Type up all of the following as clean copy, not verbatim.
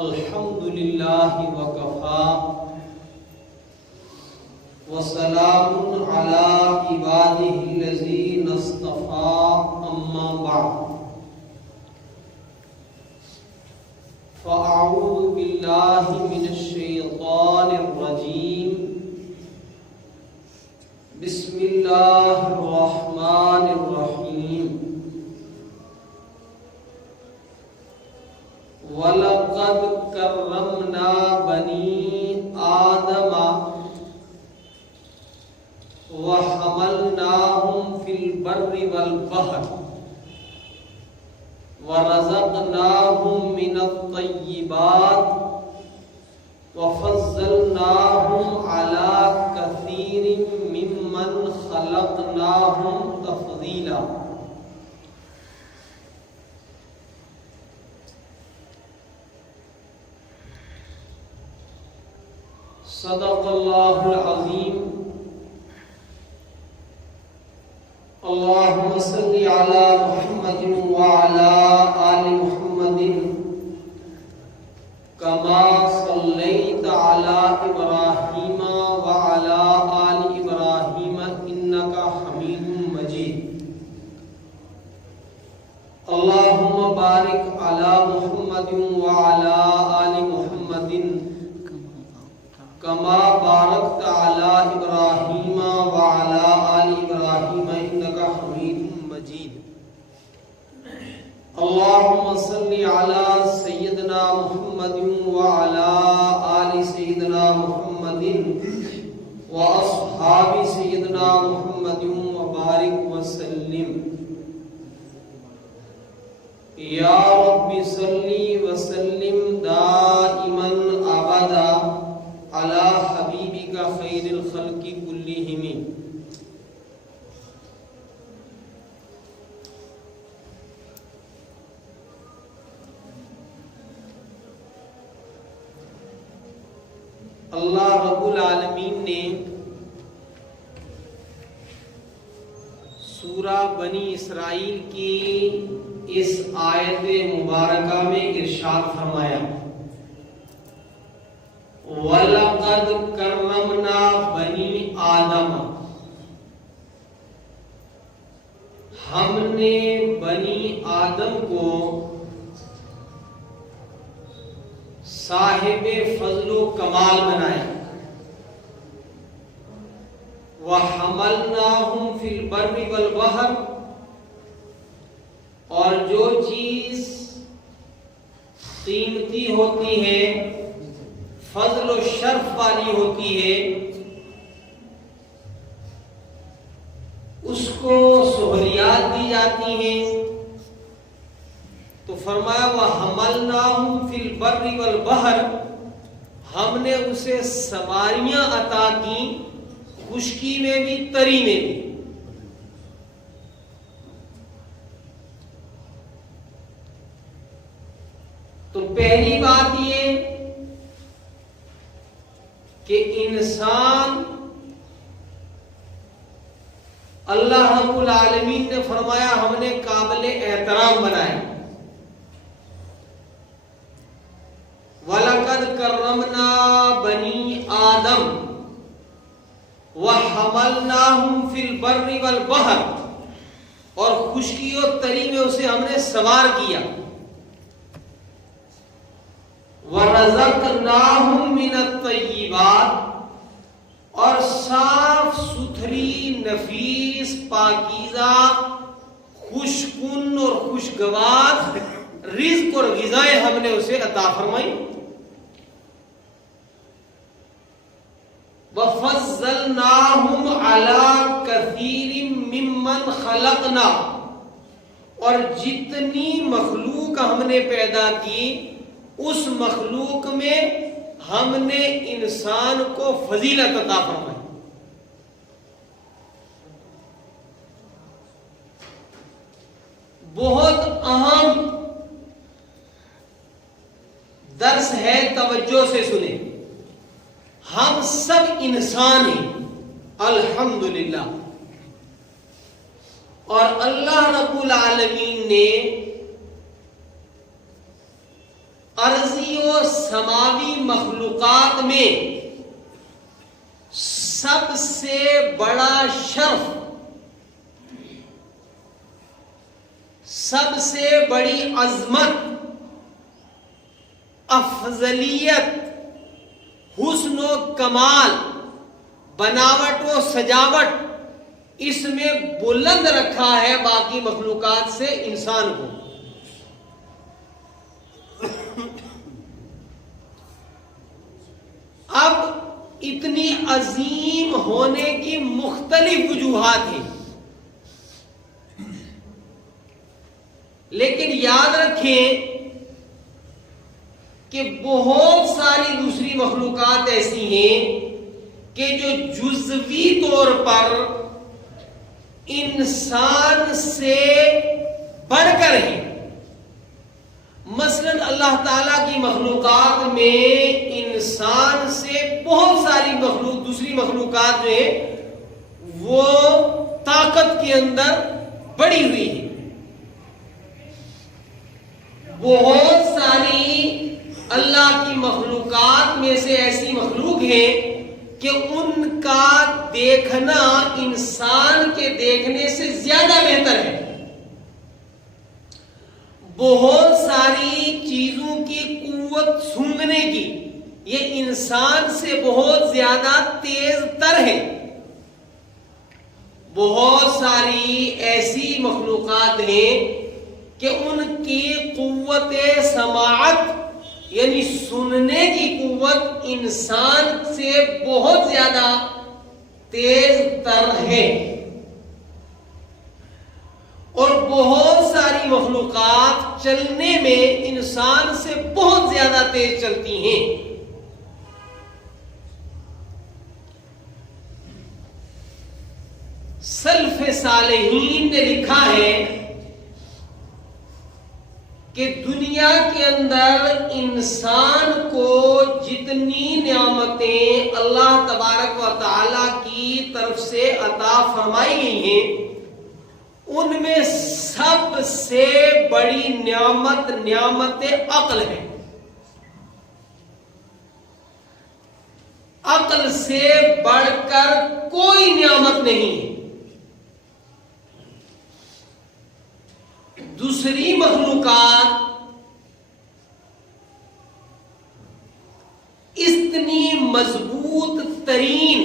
الحمد للہ وکفی وسلام علی عبادہ الذین اصطفی اما بعد فاعوذ باللہ من الشیطان الرجیم بسم اللہ الرحمن الرحیم وَلَقَدْ كَرَّمْنَا بَنِي آدَمَ وَحَمَلْنَاهُمْ فِي الْبَرِّ وَالْبَحْرِ وَرَزَقْنَاهُمْ مِنَ الطَّيِّبَاتِ وَفَضَّلْنَاهُمْ عَلَى كَثِيرٍ مِّمَّنْ خَلَقْنَاهُمْ تَفْضِيلًا۔ صدق اللہ العظیم۔ اللہم صلی علی محمد وعلی آل محمد کما صلیت علی ابراہیم وعلی آل ابراہیم انک حمید مجید۔ اللہم بارک علی محمد وعلی آل محمد کما بارکت علی ابراہیم وعلی آل ابراہیم انک حمید مجید۔ اللہم صلی علی سیدنا محمد وعلی آل سیدنا محمد واصحاب سیدنا محمد وبارک وسلم۔ یا رب صلی وسلم دائما ابدا علی حبیبک خیر الخلق کلہم۔ اللہ رب العالمین نے سورہ بنی اسرائیل کی اس آیت مبارکہ میں ارشاد فرمایا وَلَقَدْ كَرَّمْنَا بَنِي آدَمَ، ہم نے بنی آدم کو صاحب فضل و کمال بنایا۔ وَحَمَلْنَاهُمْ فِي الْبَرِّ وَالْبَحْرِ، اور جو چیز قیمتی ہوتی ہے، فضل و شرف والی ہوتی ہے، اس کو سہولیات دی جاتی ہیں، تو فرمایا وَحَمَلْنَاهُمْ فِي الْبَرِّ وَالْبَحْرِ، ہم نے اسے سواریاں عطا کی، خشکی میں بھی تری میں بھی۔ تو پہلی بات یہ کہ انسان اللہ رب العالمین نے فرمایا ہم نے قابل احترام بنائے۔ وَلَقَدْ كَرَّمْنَا بَنِي آدَمَ وَحَمَلْنَاهُمْ فِي الْبَرِّ وَالْبَحْرِ، اور خشکی و تری میں اسے ہم نے سوار کیا۔ وَرَزَقْنَاهُمْ مِنَ الطَّيِّبَاتِ، اور صاف ستھری نفیس پاکیزہ خوشکن اور خوشگوار رزق اور غذائیں ہم نے اسے عطا فرمائی۔ وَفَضَّلْنَاهُمْ عَلَى كَثِيرٍ مِّمَّنْ خَلَقْنَا، اور جتنی مخلوق ہم نے پیدا کی اس مخلوق میں ہم نے انسان کو فضیلت عطا فرمائی۔ بہت اہم درس ہے، توجہ سے سنیں۔ ہم سب انسان ہیں الحمدللہ، اور اللہ رب العالمین نے عرضی و سماوی مخلوقات میں سب سے بڑا شرف، سب سے بڑی عظمت، افضلیت، حسن و کمال، بناوٹ و سجاوٹ اس میں بلند رکھا ہے باقی مخلوقات سے انسان کو۔ اب اتنی عظیم ہونے کی مختلف وجوہات ہیں، لیکن یاد رکھیں کہ بہت ساری دوسری مخلوقات ایسی ہیں کہ جو جزوی طور پر انسان سے بڑھ کر ہیں۔ مثلا اللہ تعالیٰ کی مخلوقات میں انسان سے بہت ساری دوسری مخلوقات جو ہیں وہ طاقت کے اندر بڑھی ہوئی ہے۔ بہت ساری اللہ کی مخلوقات میں سے ایسی مخلوق ہے کہ ان کا دیکھنا انسان کے دیکھنے سے زیادہ بہتر ہے۔ بہت ساری چیزوں کی قوت سونگھنے کی یہ انسان سے بہت زیادہ تیز تر ہے۔ بہت ساری ایسی مخلوقات ہیں کہ ان کی قوت سماعت یعنی سننے کی قوت انسان سے بہت زیادہ تیز تر ہے، اور بہت ساری مخلوقات چلنے میں انسان سے بہت زیادہ تیز چلتی ہیں۔ سلف صالحین نے لکھا ہے کہ دنیا کے اندر انسان کو جتنی نعمتیں اللہ تبارک و تعالی کی طرف سے عطا فرمائی گئی ہیں ان میں سب سے بڑی نعمت عقل ہے۔ عقل سے بڑھ کر کوئی نعمت نہیں ہے۔ دوسری مخلوقات اتنی مضبوط ترین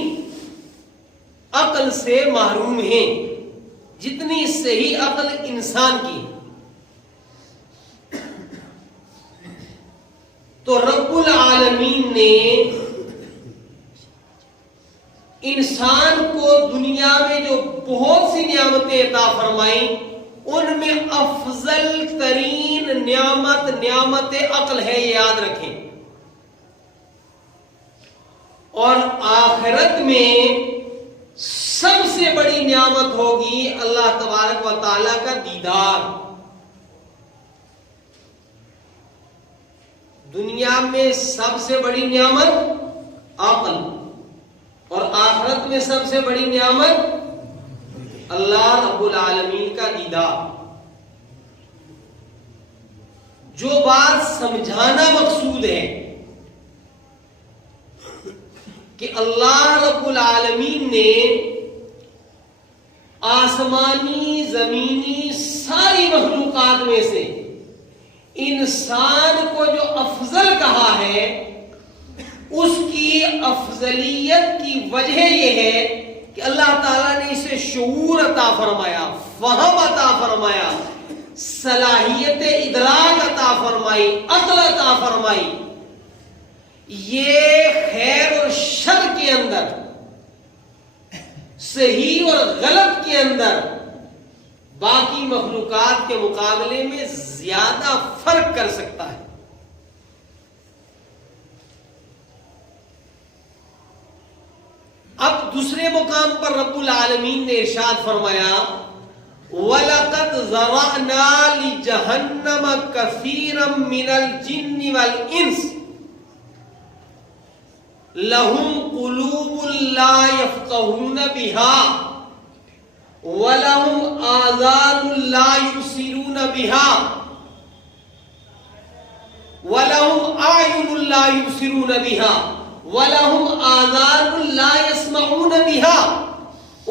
عقل سے محروم ہیں جتنی صحیح عقل انسان کی۔ تو رب العالمین نے انسان کو دنیا میں جو بہت سی نعمتیں عطا فرمائیں ان میں افضل ترین نعمت عقل ہے، یہ یاد رکھیں۔ اور آخرت میں سب سے بڑی نعمت ہوگی اللہ تبارک و تعالی کا دیدار۔ دنیا میں سب سے بڑی نعمت عقل، اور آخرت میں سب سے بڑی نعمت اللہ رب العالمین کا دیدار۔ جو بات سمجھانا مقصود ہے کہ اللہ رب العالمین نے آسمانی زمینی ساری مخلوقات میں سے انسان کو جو افضل کہا ہے اس کی افضلیت کی وجہ یہ ہے کہ اللہ تعالیٰ نے اسے شعور عطا فرمایا، فہم عطا فرمایا، صلاحیت ادراک عطا فرمائی، عقل عطا فرمائی۔ یہ خیر اور شر کے اندر، صحیح اور غلط کے اندر باقی مخلوقات کے مقابلے میں زیادہ فرق کر سکتا ہے۔ اب دوسرے مقام پر رب العالمین نے ارشاد فرمایا وَلَقَدْ ذَرَأْنَا لِجَهَنَّمَ كَثِيرًا مِنَ الْجِنِّ وَالْإِنسِ لَهُمْ قُلُوبٌ لَا يَفْقَهُونَ بِهَا وَلَهُمْ آذَانٌ لَا يُبْصِرُونَ بِهَا وَلَهُمْ أَعْيُنٌ لا یبصرون بها ولہم آذان لا یسمعون بها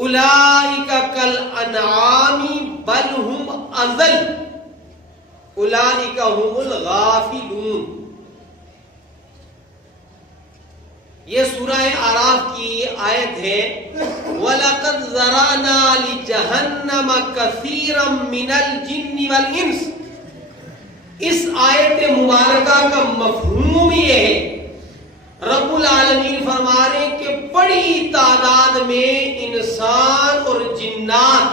اولئک کالانعام بل هم اضل اولئک هم الغافلون. یہ سورہ اعراف کی آیت ہے وَلَقَدْ ذَرَأْنَا لِجَهَنَّمَ كَثِيرًا مِنَ الْجِنِّ وَالْإِنسِ. اس آیت مبارکہ کا مفہوم یہ ہے، رب العالمین فرما رہے ہیں کہ بڑی تعداد میں انسان اور جنات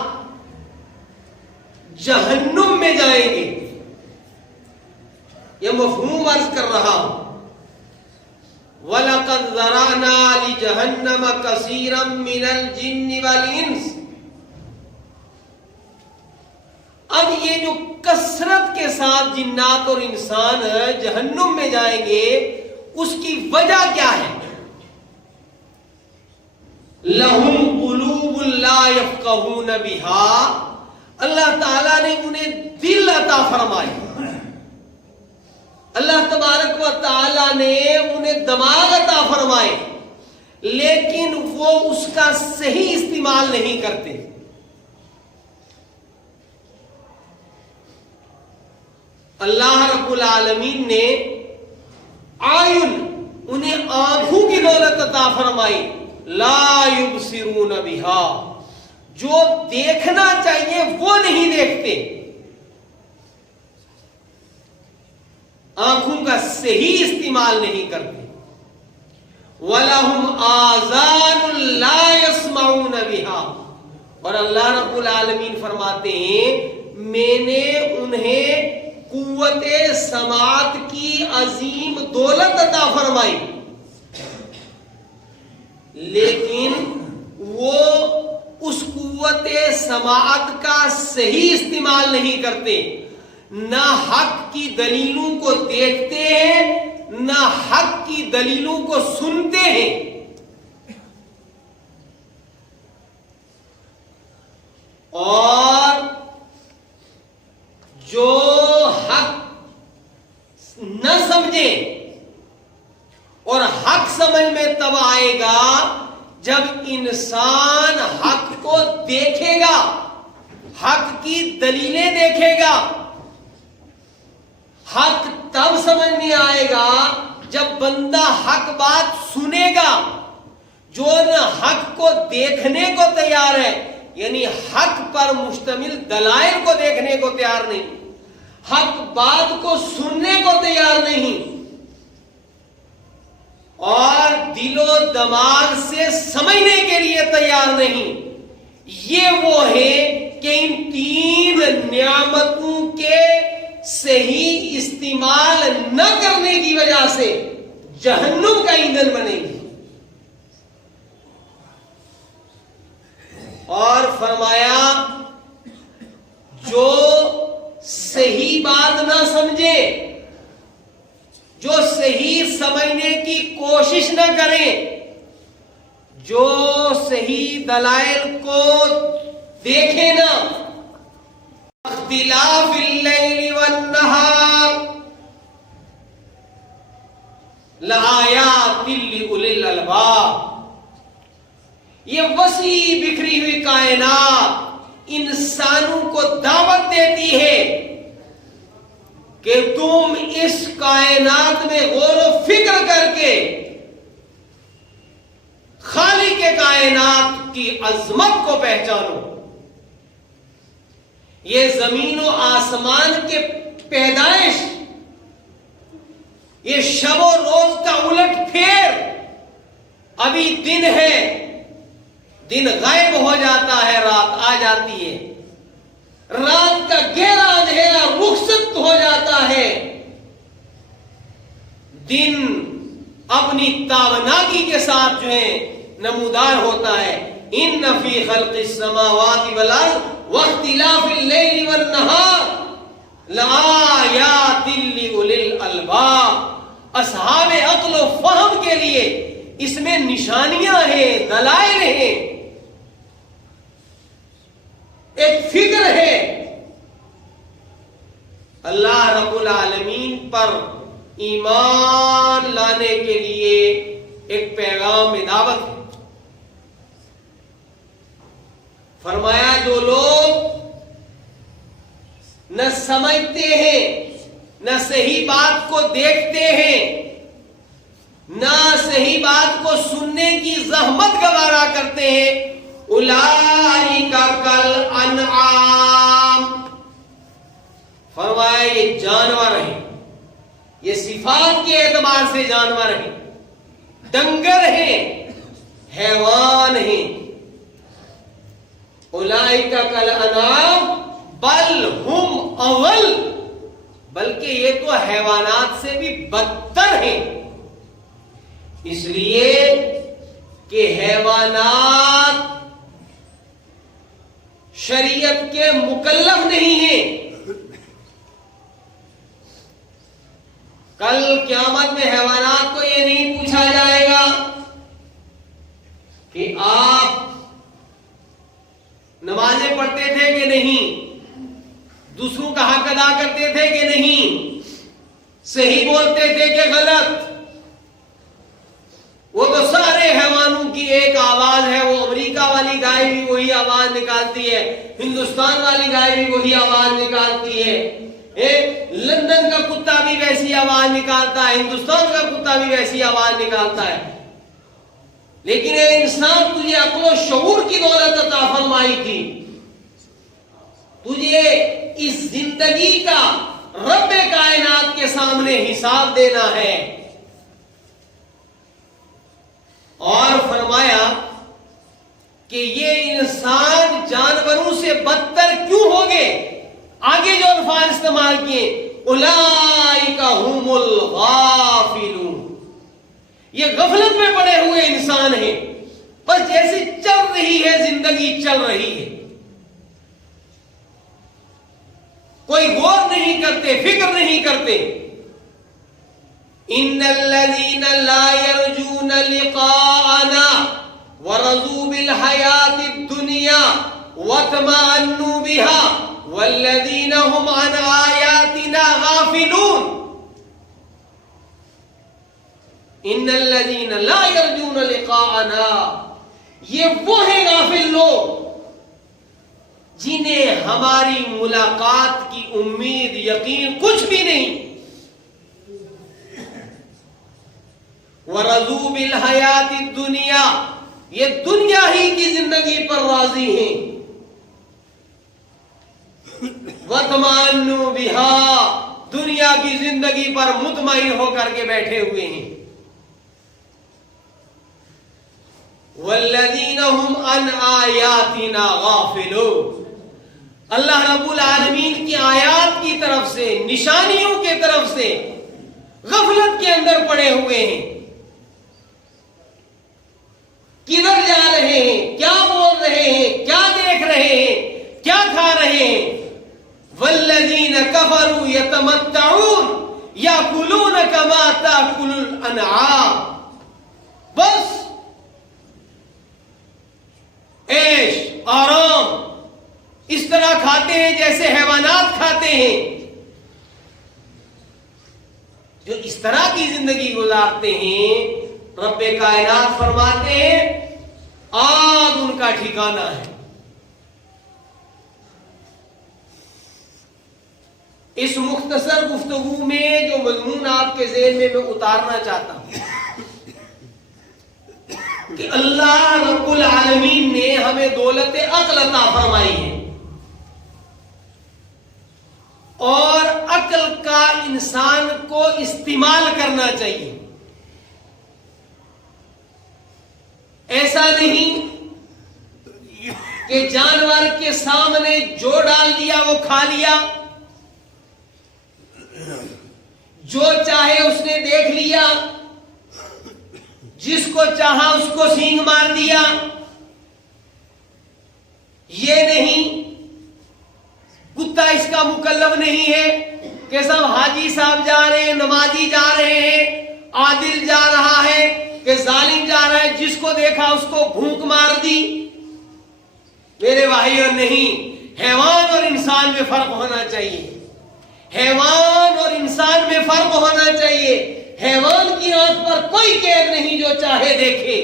جہنم میں جائیں گے. یہ مفہوم عرض کر رہا ہوں. وَلَقَدْ ذَرَأْنَا لِجَهَنَّمَ كَثِيرًا مِنَ الْجِنِّ وَالْإِنسِ. اب یہ جو کثرت کے ساتھ جنات اور انسان جہنم میں جائیں گے، اس کی وجہ کیا ہے؟ لَهُمْ قُلُوبٌ لَا يَفْقَهُونَ بِهَا. اللہ تعالیٰ نے انہیں دل عطا فرمائے، اللہ تبارک و تعالی نے انہیں دماغ عطا فرمائے، لیکن وہ اس کا صحیح استعمال نہیں کرتے. اللہ رب العالمین نے آئین، انہیں آنکھوں کی دولت عطا فرمائی، لا یبصرون بہا، جو دیکھنا چاہیے وہ نہیں دیکھتے، آنکھوں کا صحیح استعمال نہیں کرتے. وَلَهُمْ آذَانٌ لَا يَسْمَعُونَ بِهَا. اور اللہ رب العالمین فرماتے ہیں میں نے انہیں قوت سماعت کی عظیم دولت عطا فرمائی، لیکن وہ اس قوت سماعت کا صحیح استعمال نہیں کرتے. نہ حق کی دلیلوں کو دیکھتے ہیں، نہ حق کی دلیلوں کو سنتے ہیں. اور جو حق نہ سمجھے، اور حق سمجھ میں تب آئے گا جب انسان حق کو دیکھے گا، حق کی دلیلیں دیکھے گا. حق تب سمجھ میں آئے گا جب بندہ حق بات سنے گا. جو نہ حق کو دیکھنے کو تیار ہے، یعنی حق پر مشتمل دلائل کو دیکھنے کو تیار نہیں، حق بات کو سننے کو تیار نہیں، اور دل و دماغ سے سمجھنے کے لیے تیار نہیں، یہ وہ ہے کہ ان تین نعمتوں کے صحیح استعمال نہ کرنے کی وجہ سے جہنم کا ایندھن بنے گی. اور فرمایا جو صحیح بات نہ سمجھے، جو صحیح سمجھنے کی کوشش نہ کرے، جو صحیح دلائل کو دیکھے نہ، اختلاف اللیل والنہار لآیات لأولی الالباب. یہ وسیع بکھری ہوئی کائنات انسانوں کو دعوت دیتی ہے کہ تم اس کائنات میں غور و فکر کر کے خالق کائنات کی عظمت کو پہچانو. یہ زمین و آسمان کے پیدائش، یہ شب و روز کا الٹ پھیر، ابھی دن ہے، دن غائب ہو جاتا ہے، رات آ جاتی ہے، رات کا گہرا اندھیرا رخصت ہو جاتا ہے، دن اپنی تابناکی کے ساتھ جو ہے نمودار ہوتا ہے. ان فی خلق السماوات والارض واختلاف اللیل والنہار لآیات لأولی الالباب. اصحاب عقل و فہم کے لیے اس میں نشانیاں ہیں، دلائل ہیں، ایک فکر ہے. اللہ رب العالمین پر ایمان لانے کے لیے ایک پیغام دعوت ہے۔ فرمایا جو لوگ نہ سمجھتے ہیں، نہ صحیح بات کو دیکھتے ہیں، نہ صحیح بات کو سننے کی زحمت گوارا کرتے ہیں، اولئک کالانعام، فرمایا یہ جانور ہیں، یہ صفات کے اعتبار سے جانور ہیں، ڈنگر ہیں، حیوان ہیں۔ اولئک کالانعام بل ہم اول، بلکہ یہ تو حیوانات سے بھی بدتر ہیں، اس لیے کہ حیوانات شریعت کے مکلف نہیں ہیں۔ کل قیامت میں حیوانات کو یہ نہیں پوچھا جائے گا کہ آپ نمازیں پڑھتے تھے کہ نہیں، دوسروں کا حق ادا کرتے تھے کہ نہیں، صحیح بولتے تھے کہ غلط۔ وہ تو سارے حیوانوں کی ایک آواز ہے، وہ امریکہ والی گائے بھی وہی آواز نکالتی ہے، ہندوستان والی گائے بھی وہی آواز نکالتی ہے، لندن کا کتا بھی ویسی آواز نکالتا ہے، ہندوستان کا کتا بھی ویسی آواز نکالتا ہے۔ لیکن اے انسان، تجھے عقل و شعور کی دولت عطا فرمائی تھی، تجھے اس زندگی کا رب کائنات کے سامنے حساب دینا ہے۔ اور فرمایا کہ یہ انسان جانوروں سے بدتر کیوں ہو گئے؟ آگے جو الفاظ استعمال کیے، اولئک ھم الغافلون، یہ غفلت میں پڑے ہوئے انسان ہیں، بس جیسے چل رہی ہے زندگی چل رہی ہے، کوئی غور نہیں کرتے، فکر نہیں کرتے۔ ان الذين لا يرجون لقاءنا ورضوا بالحياة الدنيا واطمأنوا بها والذين هم عن آياتنا غافلون۔ ان الذين لا يرجون لقاءنا، یہ وہ ہیں غافل لوگ جنہیں ہماری ملاقات کی امید یقین کچھ بھی نہیں۔ وَرَضُوا بِالْحَيَاةِ الدُّنْيَا، یہ دنیا ہی کی زندگی پر راضی ہیں۔ وَاطْمَأَنُّوا بِهَا، دنیا کی زندگی پر مطمئن ہو کر کے بیٹھے ہوئے ہیں۔ وَالَّذِينَ هُمْ عَنْ آيَاتِنَا غَافِلُونَ، اللہ رب العالمین کی آیات کی طرف سے، نشانیوں کی طرف سے غفلت کے اندر پڑے ہوئے ہیں۔ کدھر جا رہے ہیں، کیا بول رہے ہیں، کیا دیکھ رہے ہیں، کیا کھا رہے ہیں۔ والذین کفروا یتمتعون یاکلون کما تاکل الانعام، بس عیش آرام اس طرح کھاتے ہیں جیسے حیوانات کھاتے ہیں۔ جو اس طرح کی زندگی گزارتے ہیں، رب کائنات فرماتے ہیں آگ ان کا ٹھکانہ ہے۔ اس مختصر گفتگو میں جو مضمون آپ کے ذہن میں اتارنا چاہتا ہوں کہ اللہ رب العالمین نے ہمیں دولت عقل عطا فرمائی ہے، اور عقل کا انسان کو استعمال کرنا چاہیے۔ ایسا نہیں کہ جانور کے سامنے جو ڈال دیا وہ کھا لیا، جو چاہے اس نے دیکھ لیا، جس کو چاہا اس کو سینگ مار دیا۔ یہ نہیں، کتا اس کا مکلف نہیں ہے کہ سب حاجی صاحب جا رہے ہیں، نمازی جا رہے ہیں، عادل جا رہا ہے کہ ظالم جا رہا ہے، جس کو دیکھا اس کو بھونک مار دی۔ میرے بھائیوں، نہیں، حیوان اور انسان میں فرق ہونا چاہیے۔ حیوان اور انسان میں فرق ہونا چاہیے. حیوان کی آنکھ پر کوئی قید نہیں جو چاہے دیکھے.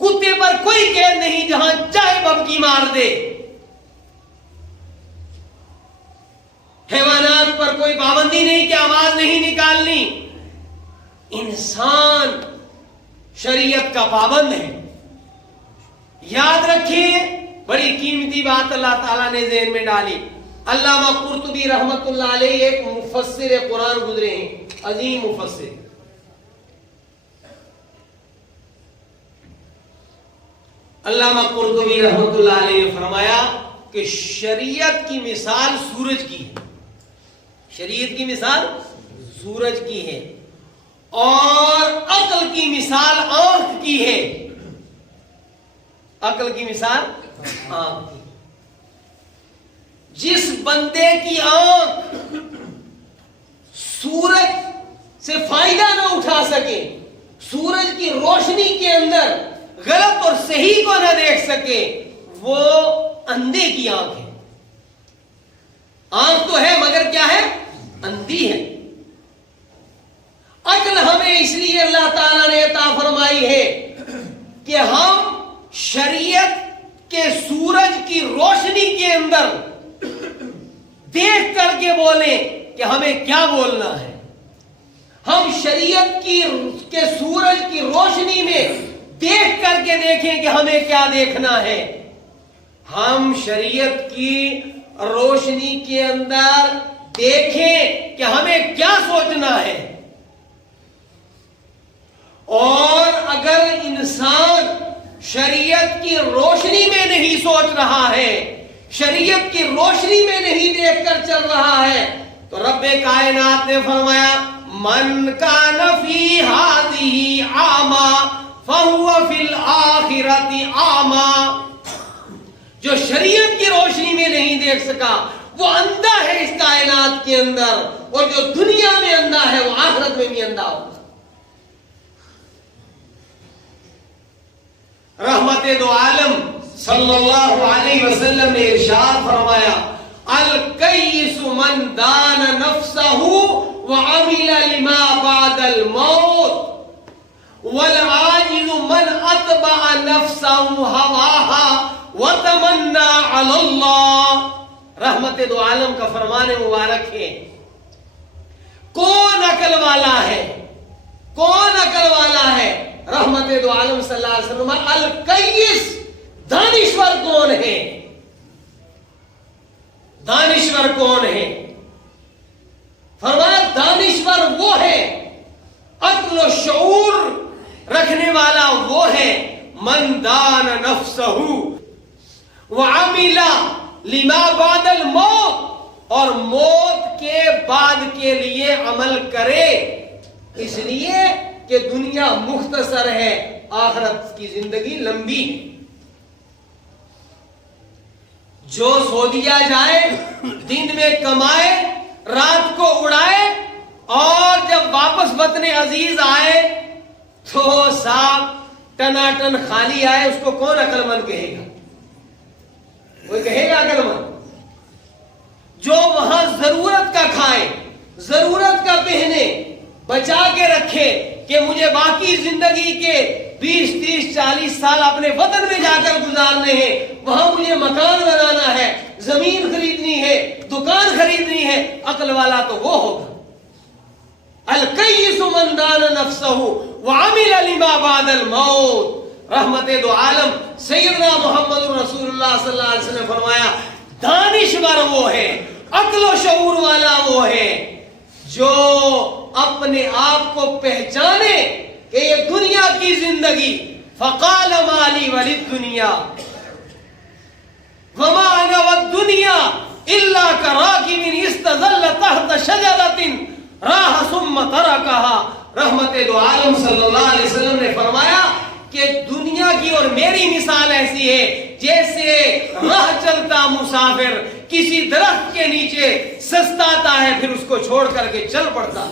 کتے پر کوئی قید نہیں جہاں چاہے ببکی مار دے. حیوانات پر کوئی پابندی نہیں کہ آواز نہیں نکالنی. انسان شریعت کا پابند ہے. یاد رکھیے بڑی قیمتی بات اللہ تعالیٰ نے ذہن میں ڈالی. علامہ قرطبی رحمت اللہ علیہ ایک مفسر قرآن گزرے ہیں, عظیم مفسر. علامہ قرطبی رحمت اللہ علیہ نے فرمایا کہ شریعت کی مثال سورج کی ہے. شریعت کی مثال سورج کی ہے اور عقل کی مثال آنکھ کی ہے. عقل کی مثال آنکھ کی. جس بندے کی آنکھ سورج سے فائدہ نہ اٹھا سکے, سورج کی روشنی کے اندر غلط اور صحیح کو نہ دیکھ سکے, وہ اندھے کی آنکھ ہے. آنکھ تو ہے مگر کیا ہے؟ اندھی ہے. عقل ہمیں اس لیے اللہ تعالیٰ نے عطا فرمائی ہے کہ ہم شریعت کے سورج کی روشنی کے اندر دیکھ کر کے بولیں کہ ہمیں کیا بولنا ہے. ہم شریعت کے سورج کی روشنی میں دیکھ کر کے دیکھیں کہ ہمیں کیا دیکھنا ہے. ہم شریعت کی روشنی کے اندر دیکھیں کہ ہمیں کیا سوچنا ہے. اور اگر انسان شریعت کی روشنی میں نہیں سوچ رہا ہے, شریعت کی روشنی میں نہیں دیکھ کر چل رہا ہے, تو رب کائنات نے فرمایا من کان فی ہذہ اعمی فہو فی الآخرۃ اعمی. جو شریعت کی روشنی میں نہیں دیکھ سکا وہ اندھا ہے اس کائنات کے اندر, اور جو دنیا میں اندھا ہے وہ آخرت میں بھی اندھا ہوگا. رحمت دو عالم صلی اللہ علیہ وسلم نے ارشاد فرمایا الکیس من دان نفسہ وعمل لما بعد الموت والعاجز من اتبع نفسہ هواها وتمنى علی اللہ. رحمت دو عالم کا فرمان مبارک ہے. کون عقل والا ہے؟ کون عقل والا ہے؟ رحمت دو عالم صلی اللہ علیہ وسلم الکیس, دانشور کون ہے؟ دانشور کون ہے؟ فرمایا دانشور وہ ہے, عقل و شعور رکھنے والا وہ ہے, من دان نفسہ وعمل لما بعد الموت, اور موت کے بعد کے لیے عمل کرے, اس لیے کہ دنیا مختصر ہے, آخرت کی زندگی لمبی. جو سو دیا جائے, دن میں کمائے, رات کو اڑائے, اور جب واپس وطن عزیز آئے تو صاحب ٹناٹن خالی آئے, اس کو کون عقل مند کہے گا؟ کوئی کہے گا عقل مند؟ جو وہاں ضرورت کا کھائے, ضرورت کا پہنے, بچا کے رکھے کہ مجھے باقی زندگی کے 20, 30, 40 سال اپنے وطن میں جا کر گزارنے ہیں, وہاں مجھے مکان بنانا ہے, زمین خریدنی ہے, دکان خریدنی ہے, عقل والا تو وہ ہوگا. الکیس من دان نفسہ وعمل لما بعد الموت. رحمت دو عالم سیدنا محمد رسول اللہ صلی اللہ علیہ وسلم نے فرمایا دانشور وہ ہے, عقل و شعور والا وہ ہے جو اپنے آپ کو پہچانے کہ یہ دنیا کی زندگی, فقال مالی وللدنیا وما انا والدنیا الا كراكب استظل تحت شجرۃ راح ثم تركها. رحمت دو عالم صلی اللہ علیہ وسلم نے فرمایا کہ دنیا کی اور میری مثال ایسی ہے جیسے راہ چلتا مسافر کسی درخت کے نیچے سستاتا ہے, پھر اس کو چھوڑ کر کے چل پڑتا.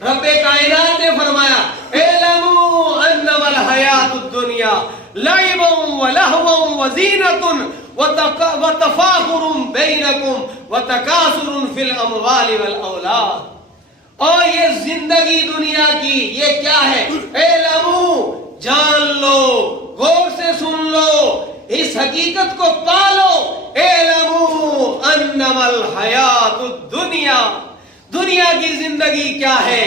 رب کائنات نے فرمایا اعلموا انما الحیات الدنیا لعبا ولهوا وزینة وتفاخر بینکم وتکاثر فی الاموال والاولاد. اور یہ زندگی دنیا کی یہ کیا ہے؟ اعلموا، جان لو، غور سے سن لو، اس حقیقت کو پالو. اعلموا انما الحیات الدنیا، دنیا کی زندگی کیا ہے؟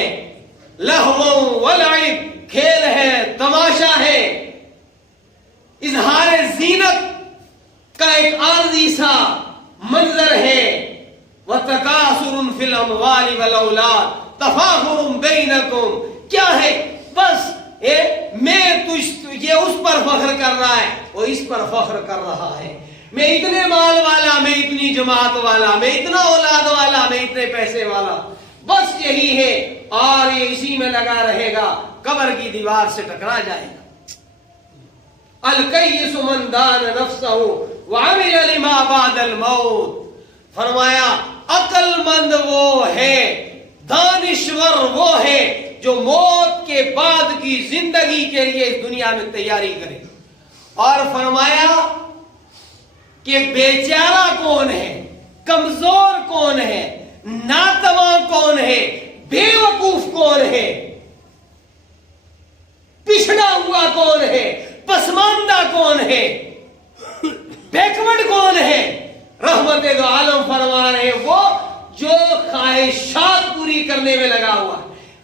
لہو ولعب، کھیل ہے، تماشا ہے، اظہار زینت کا ایک عارضی سا منظر ہے. وَتَكَاثُرٌ فِي الْأَمْوَالِ وَالْأَوْلَادِ تَفَاخُرٌ بَيْنَكُمْ، کیا ہے؟ بس یہ اس پر فخر کر رہا ہے، وہ اس پر فخر کر رہا ہے. میں اتنے مال والا، میں اتنی جماعت والا، میں اتنا اولاد والا، میں اتنے پیسے والا، بس یہی ہے. اور یہ اسی میں لگا رہے گا، قبر کی دیوار سے ٹکرا جائے گا. الکیس من دان نفسہ وعمل لما بعد الموت، فرمایا عقل مند وہ ہے، دانشور وہ ہے جو موت کے بعد کی زندگی کے لیے اس دنیا میں تیاری کرے. اور فرمایا کہ بیچارہ کون ہے، کمزور کون ہے، ناتواں کون ہے، بے وقوف کون ہے، پچھڑا ہوا کون ہے، پسماندہ کون ہے، بیکورڈ کون ہے. رحمت دو عالم فرما رہے وہ جو خواہشات پوری کرنے میں لگا ہوا،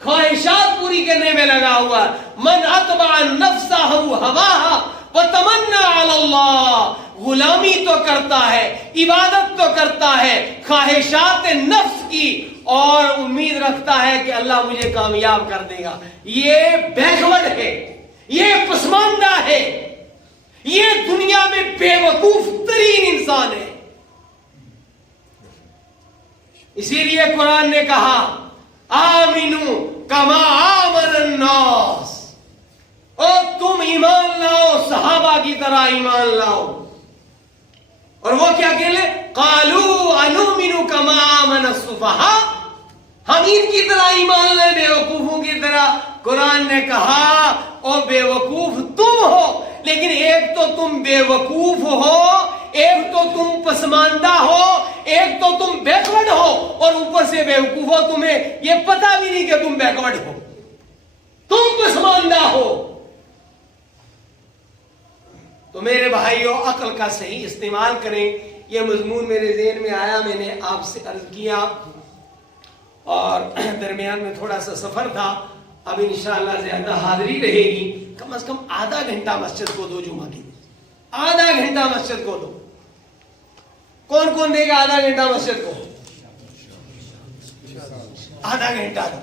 خواہشات پوری کرنے میں لگا ہوا. من اتبع نفسہ ہواہا وتمنى علی اللہ، غلامی تو کرتا ہے، عبادت تو کرتا ہے خواہشات نفس کی، اور امید رکھتا ہے کہ اللہ مجھے کامیاب کر دے گا. یہ بیکورڈ ہے، یہ پسماندہ ہے، یہ دنیا میں بے وقوف ترین انسان ہے. اسی لیے قرآن نے کہا آمنو کما آمن الناس، اور تم ایمان لاؤ صحابہ کی طرح ایمان لاؤ. اور وہ کیا کہہ لے؟ قالوا انؤمن کما آمن السفہاء، ہم ان کی طرح ایمان لیں، بے وقوفوں کی طرح. قرآن نے کہا او بے وقوف تم ہو، لیکن ایک تو تم بے وقوف ہو، ایک تو تم پسماندہ ہو، ایک تو تم بیکورڈ ہو، اور اوپر سے بے وقوف ہو، تمہیں یہ پتہ بھی نہیں کہ تم بیکورڈ ہو، تم پسماندہ ہو. تو میرے بھائیوں عقل کا صحیح استعمال کریں. یہ مضمون میرے ذہن میں آیا، میں نے آپ سے عرض کیا، اور درمیان میں تھوڑا سا سفر تھا. اب انشاءاللہ زیادہ حاضری رہے گی، کم از کم آدھا گھنٹہ مسجد کو دو جمعہ کی، آدھا گھنٹہ مسجد کو دو. کون کون دے گا آدھا گھنٹہ مسجد کو؟ آدھا گھنٹہ دو.